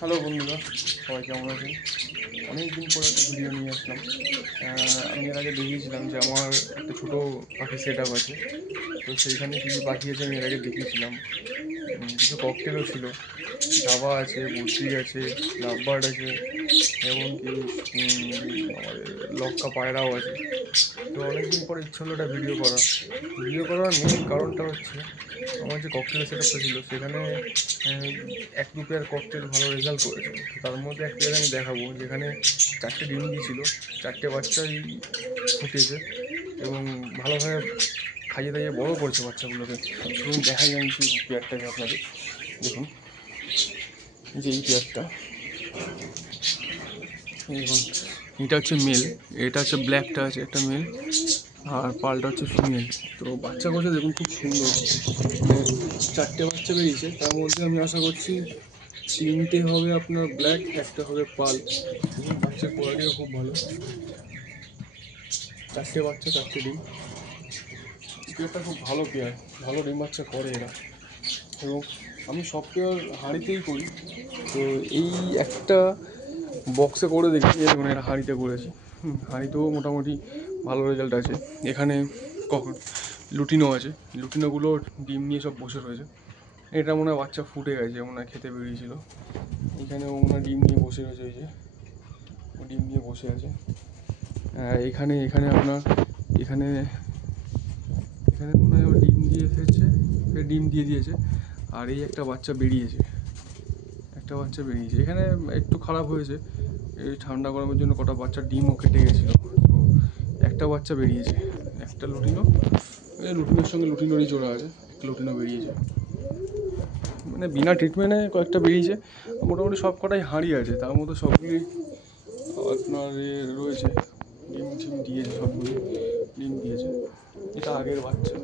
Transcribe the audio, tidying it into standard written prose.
Hello বন্ধুরা, সবাই কেমন আছেন? অনেকদিন পর একটা ভিডিও নিয়ে আসলাম। আমি এর আগে দেখিয়েছিলাম যে আমার একটা ছোটো পাখি সেট আপ আছে। তো সেইখানে কী কী পাখি আছে আমি এর আগে দেখিয়েছিলাম। কিছু ককটেলও ছিল, জাভা আছে, বুট্রি আছে, লাভবার্ড আছে, এবং কি আমাদের লক্কা পায়রাও আছে। তো অনেকদিন পর ইচ্ছে হলো একটা ভিডিও করার মেন কারণটা হচ্ছে আমার যে ককটেল সেট আপটা ছিল সেখানে এক দু পেয়ার ককটেল ভালো রেজাল্ট করেছে। তো তার মধ্যে এক পেয়ার আমি দেখাবো যেখানে 4টে ডিম দিয়েছিল, 4টে বাচ্চাই ফুটেছে এবং ভালোভাবে খাইয়ে দাইয়ে বড়ো করেছে বাচ্চাগুলোকে। এবং দেখাই আমি সেই পেয়ারটাকে আপনাদের। দেখুন, এই যে এই পেয়ারটা, দেখুন, এটা হচ্ছে মেল, এটা হচ্ছে ব্ল্যাকটা আছে একটা মেল, আর পালটা হচ্ছে ফিমেল। তো বাচ্চা করছে দেখুন, খুব সুন্দর। মানে 4টে বাচ্চা বেরিয়েছে, তার মধ্যে আমি আশা করছি 3টে হবে আপনার ব্ল্যাক, একটা হবে পাল। এবং বাচ্চার কোয়ালিটিও খুব ভালো। 4টে বাচ্চা, 4টে ডিম। পেয়ারটা খুব ভালো পেয়ার, ভালো ডিম বাচ্চা করে এরা। এবং আমি সব পেয়ার হাঁড়িতেই করি। তো এই একটা বক্সে করে দেখি, দেখুন এটা হাঁড়িতে করেছি। হাঁড়িতেও মোটামুটি ভালো রেজাল্ট আছে। এখানে কখন লুটিনো আছে, লুটিনোগুলো ডিম নিয়ে সব বসে রয়েছে। এটা মনে হয় বাচ্চা ফুটে গেছে, মনে হয় খেতে বেরিয়েছিল। এখানে মনে হয় ডিম নিয়ে বসে রয়েছে, এই যে ডিম নিয়ে বসে আছে। এখানে এখানে আপনার এখানে এখানে মনে হয় ডিম দিয়ে এসেছে, ডিম দিয়ে দিয়েছে। আর এই একটা বাচ্চা বেরিয়েছে, এখানে একটু খারাপ হয়েছে, এই ঠান্ডা গরমের জন্য কটা বাচ্চা ডিমও কেটে গেছিলো। তো একটা বাচ্চা বেরিয়েছে, একটা লুটিনো, লুটিনোর সঙ্গে লুটিনোরই জোড়া আছে, লুটিনো বেরিয়েছে। মানে বিনা ট্রিটমেন্টে কয়েকটা বেরিয়েছে। মোটামুটি সব কটাই হাঁড়ি আছে, তার মধ্যে সবগুলি আপনার রয়েছে, ডিম টিম দিয়েছে, সবগুলি ডিম দিয়েছে। এটা আগের বাচ্চা,